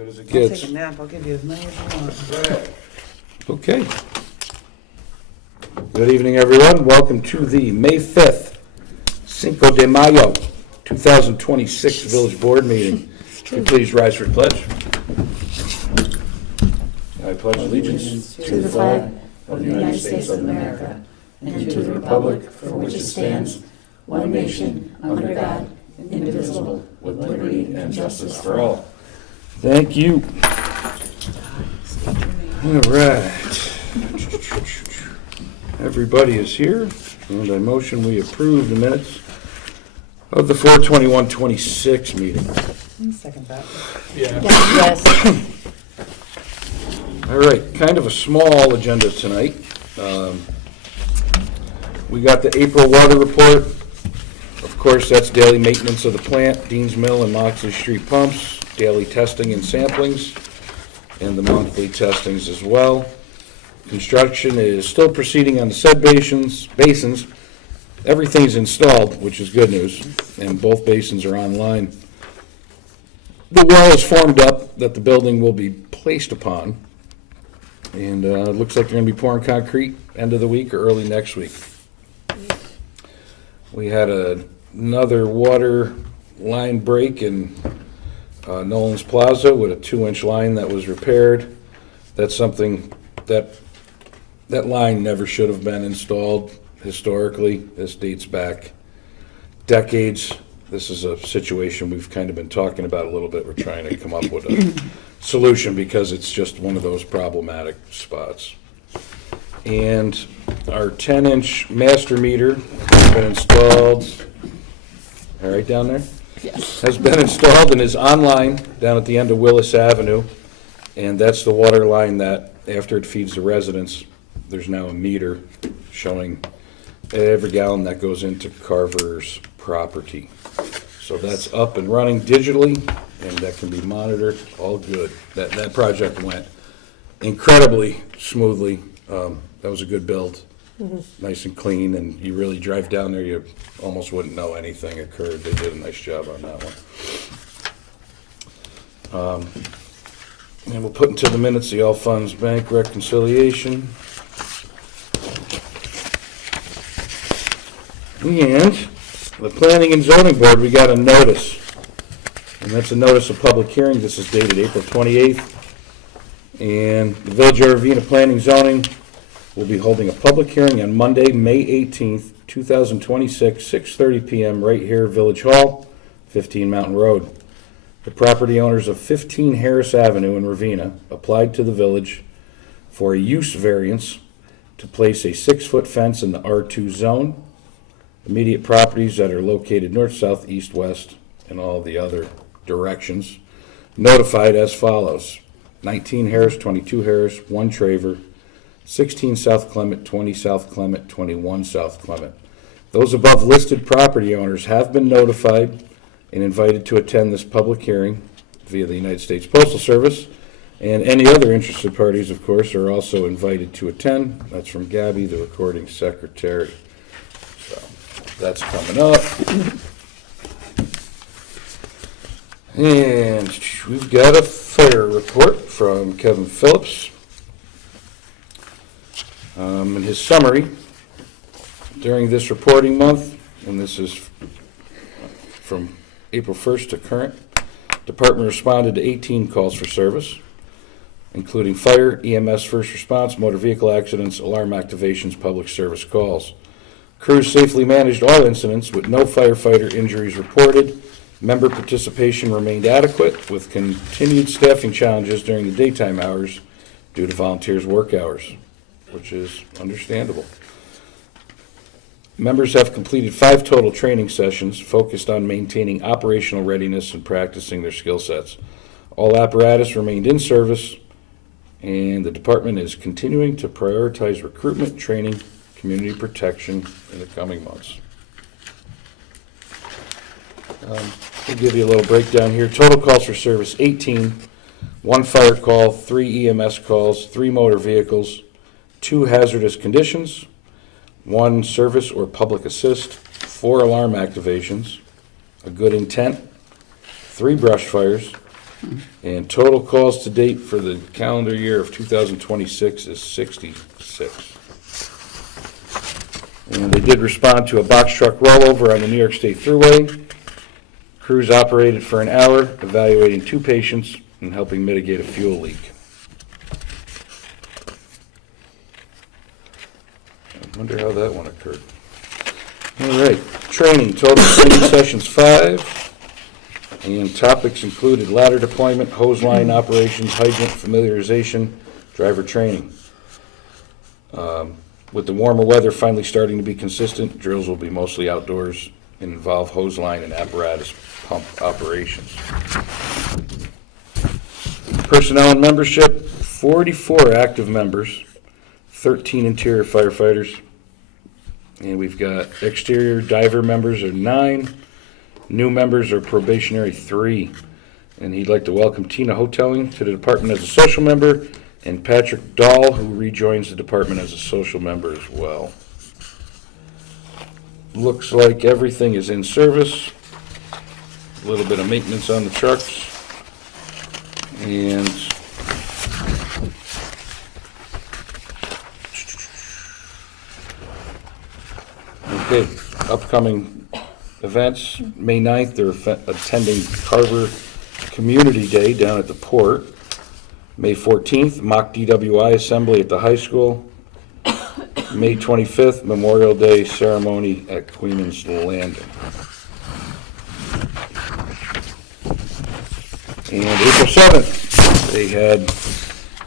good as it I'll gets. take a nap. I'll give you as many as you want. Okay. Good evening, everyone. Welcome to the May 5th, Cinco de Mayo, 2026 Village Board meeting. Would you please rise for pledge? I pledge allegiance to the flag of the United States of America and to the republic for which it stands, one nation, under God, indivisible, with liberty and justice for all. Thank you. All right. Everybody is here, and I motion we approve the minutes of the 4/21/26 meeting. Second that. Yes. All right, kind of a small agenda tonight. We got the April water report. Of course, that's daily maintenance of the plant, Dean's Mill and Moxley Street pumps, daily testing and samplings, and the monthly testings as well. Construction is still proceeding on the said basins. Everything's installed, which is good news, and both basins are online. The well is formed up that the building will be placed upon, and it looks like they're going to be pouring concrete end of the week or early next week. We had another water line break in Nolan's Plaza with a 2-inch line that was repaired. That's something that line never should have been installed historically. This dates back decades. This is a situation we've kind of been talking about a little bit. We're trying to come up with a solution because it's just one of those problematic spots. And our 10-inch master meter has been installed. All right, down there? Yes. Has been installed and is online down at the end of Willis Avenue. And that's the water line that, after it feeds the residents, there's now a meter showing every gallon that goes into Carver's property. So that's up and running digitally, and that can be monitored, all good. That project went incredibly smoothly. That was a good build, nice and clean, and you really drive down there, you almost wouldn't know anything occurred. They did a nice job on that one. And we'll put into the minutes the All Funds Bank reconciliation. And the Planning and Zoning Board, we got a notice, and that's a notice of public hearing. This is dated April 28th. And the Village of Ravena Planning Zoning will be holding a public hearing on Monday, May 18th, 2026, 6:30 p.m. right here, Village Hall, 15 Mountain Road. The property owners of 15 Harris Avenue in Ravena applied to the village for a use variance to place a 6-foot fence in the R2 zone. Immediate properties that are located north, south, east, west, and all the other directions. Notified as follows: 19 Harris, 22 Harris, 1 Traver, 16 South Clement, 20 South Clement, 21 South Clement. Those above listed property owners have been notified and invited to attend this public hearing via the United States Postal Service, and any other interested parties, of course, are also invited to attend. That's from Gabby, the recording secretary. So that's coming up. And we've got a fire report from Kevin Phillips. In his summary, during this reporting month, and this is from April 1st to current, department responded to 18 calls for service, including fire, EMS first response, motor vehicle accidents, alarm activations, public service calls. Crews safely managed all incidents with no firefighter injuries reported. Member participation remained adequate with continued staffing challenges during the daytime hours due to volunteers' work hours, which is understandable. Members have completed 5 total training sessions focused on maintaining operational readiness and practicing their skill sets. All apparatus remained in service, and the department is continuing to prioritize recruitment, training, community protection in the coming months. I'll give you a little breakdown here. Total calls for service, 18. 1 fire call, 3 EMS calls, 3 motor vehicles, 2 hazardous conditions, 1 service or public assist, 4 alarm activations, a good intent, 3 brush fires, And total calls to date for the calendar year of 2026 is 66. And they did respond to a box truck rollover on the New York State Thruway. Crews operated for an hour, evaluating 2 patients and helping mitigate a fuel leak. I wonder how that one occurred. All right, training, total training sessions 5, and topics included ladder deployment, hose line operations, hydrant familiarization, driver training. With the warmer weather finally starting to be consistent, drills will be mostly outdoors and involve hose line and apparatus pump operations. Personnel and membership, 44 active members, 13 interior firefighters, and we've got exterior diver members are 9, new members are probationary 3, and he'd like to welcome Tina Hoteling to the department as a social member, and Patrick Dahl, who rejoins the department as a social member as well. Looks like everything is in service. A little bit of maintenance on the trucks. And okay, upcoming events. May 9th, they're attending Carver Community Day down at the port. May 14th, mock DWI assembly at the high school. May 25th, Memorial Day ceremony at Queenan's Landing. And April 7th, they had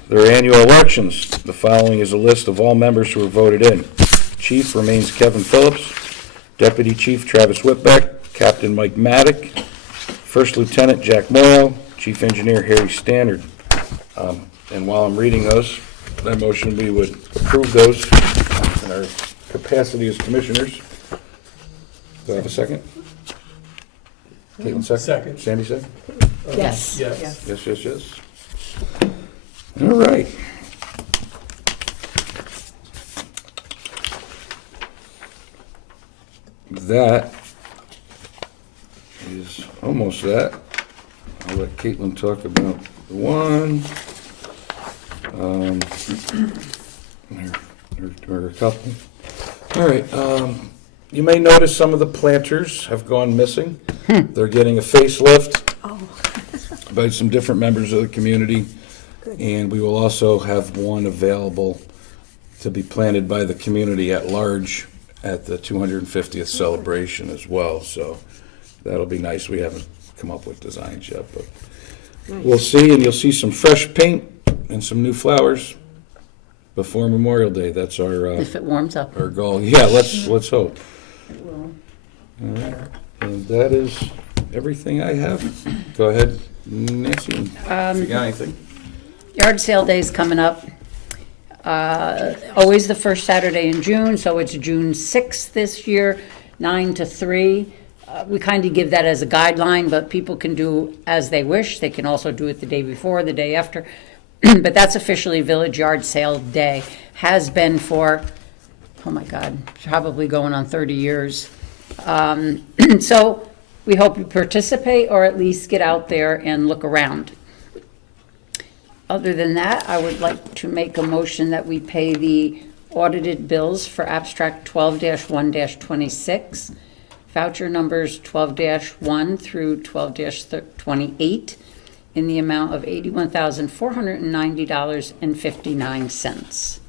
their annual elections. The following is a list of all members who were voted in. Chief remains Kevin Phillips. Deputy Chief Travis Whitbeck. Captain Mike Maddock. First Lieutenant Jack Morrow. Chief Engineer Harry Stannard. And while I'm reading those, I motion we would approve those in our capacity as commissioners. Do I have a second? Caitlin, second? Second. Sandy, second? Yes. Yes. Yes. All right. That is almost that. I'll let Caitlin talk about the one. Or a couple. All right. You may notice some of the planters have gone missing. They're getting a facelift by some different members of the community. And we will also have one available to be planted by the community at large at the 250th celebration as well. So that'll be nice. We haven't come up with designs yet, but we'll see. And you'll see some fresh paint and some new flowers before Memorial Day. That's our If it warms up. our goal. Yeah, let's hope. It will. All right. And that is everything I have. Go ahead, Nancy. If you got anything. Yard sale day's coming up. Always the first Saturday in June, so it's June 6th this year, 9 to 3. We kind of give that as a guideline, but people can do as they wish. They can also do it the day before, the day after. But that's officially Village Yard Sale Day. Has been for, oh my God, probably going on 30 years. So we hope you participate or at least get out there and look around. Other than that, I would like to make a motion that we pay the audited bills for abstract 12-1-26, voucher numbers 12-1 through 12-28 in the amount of $81,490.59.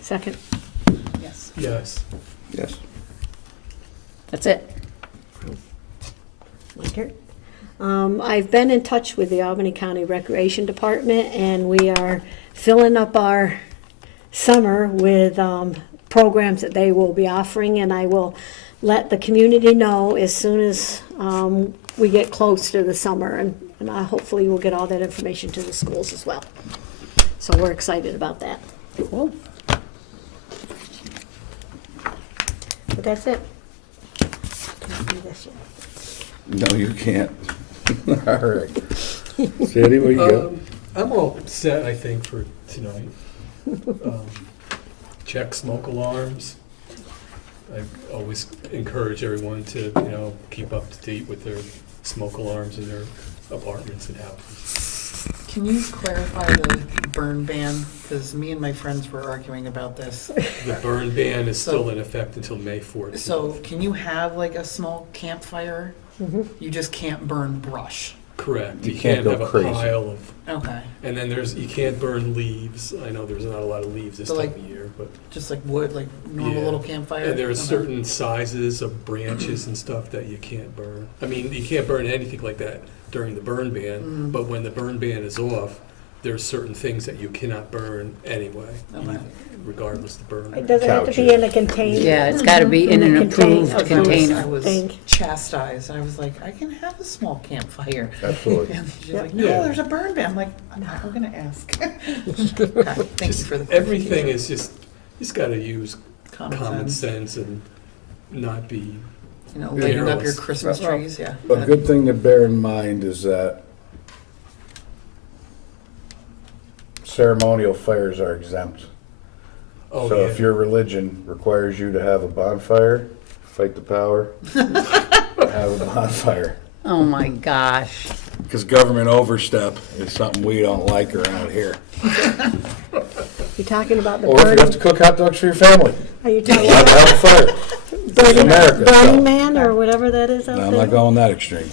Second. Yes. Yes. Yes. That's it. My turn. I've been in touch with the Albany County Recreation Department, and we are filling up our summer with programs that they will be offering, and I will let the community know as soon as we get close to the summer, and hopefully we'll get all that information to the schools as well. So we're excited about that. Cool. But that's it. Can't do this yet. No, you can't. All right. Sandy, what you got? I'm all set, I think, for tonight. Check smoke alarms. I always encourage everyone to, keep up to date with their smoke alarms in their apartments and houses. Can you clarify the burn ban? Because me and my friends were arguing about this. The burn ban is still in effect until May 14th. So can you have like a small campfire? You just can't burn brush. Correct. You You can't can't go have a crazy. pile of, Okay. and then you can't burn leaves. I know there's not a lot of leaves this So, time like, of year, but. Just like wood, like normal Yeah. little campfire? And there are Okay. certain sizes of branches and stuff that you can't burn. I mean, you can't burn anything like that during the burn ban, but when the burn ban is off, there's certain things that you cannot burn anyway, Okay. regardless of the burn It ban. doesn't have to be in a container. Yeah, it's gotta be in an approved Okay. container. I was Thing. chastised. I was like, I can have a small campfire. Absolutely. And she's Yep. like, no, Yeah. there's a burn ban. I'm like, I'm not going to ask. Okay, thank you for the Everything clarification. is just gotta use common Common sense. sense and not be, Lighting up your Careless. Christmas Right. trees, yeah. A good thing to bear in mind is that ceremonial fires are exempt. oh So yeah. if your religion requires you to have a bonfire, fight the power, have a bonfire. Oh, my gosh. Because government overstep is something we don't like around here. You're talking about the Or if you have burning, to cook hot dogs for your family, are you you talking want to about have a fire. It's Burning America. Burning so- Man or whatever that is out No, there? I'm not going that extreme.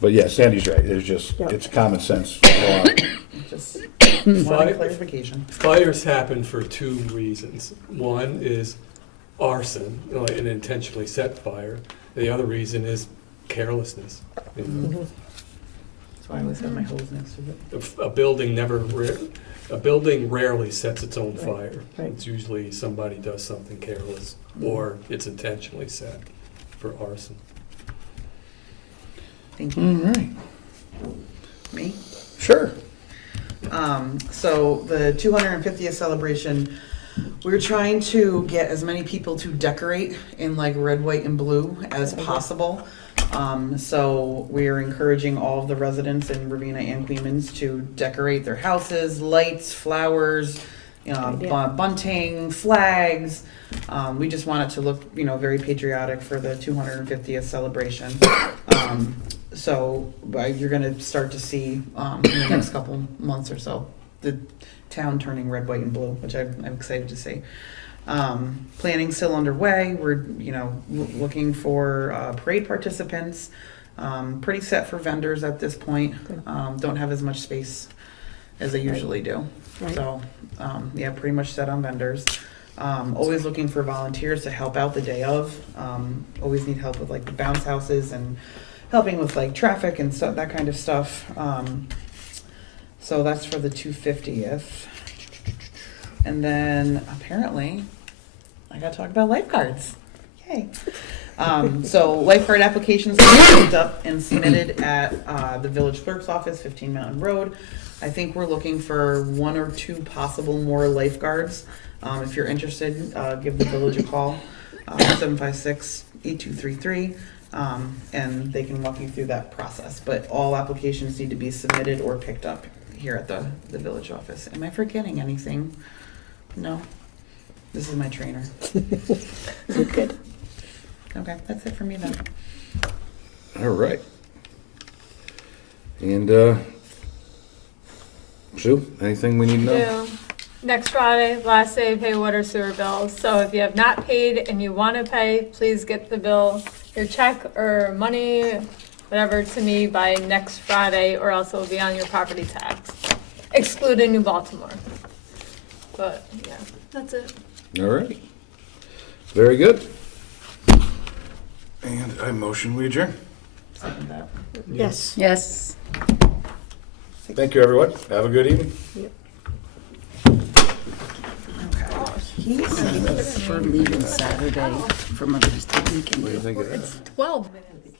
But yeah, Sandy's right. Yeah. It's common sense law. Just Fire- wanted clarification. Fires happen for two reasons. One is arson, like an intentionally set fire. The other reason is carelessness. You know, That's why I always have my hose next to it. A building a building rarely sets its own Right, fire. right. It's usually somebody does something careless, or it's intentionally set for arson. Thank you. All right. Me? Sure. So the 250th celebration, we're trying to get as many people to decorate in like red, white, and blue as possible. So we're encouraging all of the residents in Ravena and Queens to decorate their houses, lights, flowers, idea. bunting, flags. We just want it to look, very patriotic for the 250th celebration. So you're going to start to see in the next couple months or so the town turning red, white, and blue, which I'm excited to see. Planning still underway. We're looking for parade participants. Pretty set for vendors at this point. Don't have as much space as they usually do. Right. So pretty much set on vendors. Always looking for volunteers to help out the day of. Always need help with like the bounce houses and helping with like traffic and stuff, that kind of stuff. So that's for the 250th. And then apparently, I gotta talk about lifeguards. Yay. So lifeguard applications are picked up and submitted at the village clerk's office, 15 Mountain Road. I think we're looking for 1 or 2 possible more lifeguards. If you're interested, give the village a call, 756-8233. And they can walk you through that process. But all applications need to be submitted or picked up here at the village office. Am I forgetting anything? No? This is my trainer. Good. Okay, that's it for me then. All right. And, Sue, anything we need to know? Do. Next Friday, last day to pay water sewer bills. So if you have not paid and you want to pay, please get the bill, your check or money, whatever, to me by next Friday, or else it will be on your property tax, excluding New Baltimore. But yeah, that's it. All right. Very good. And I motion we adjourn. Second that. Yes. Yes. Thank you, everyone. Have a good evening. For leaving Saturday for Mother's Day weekend. What do you think of that? It's 12 minutes.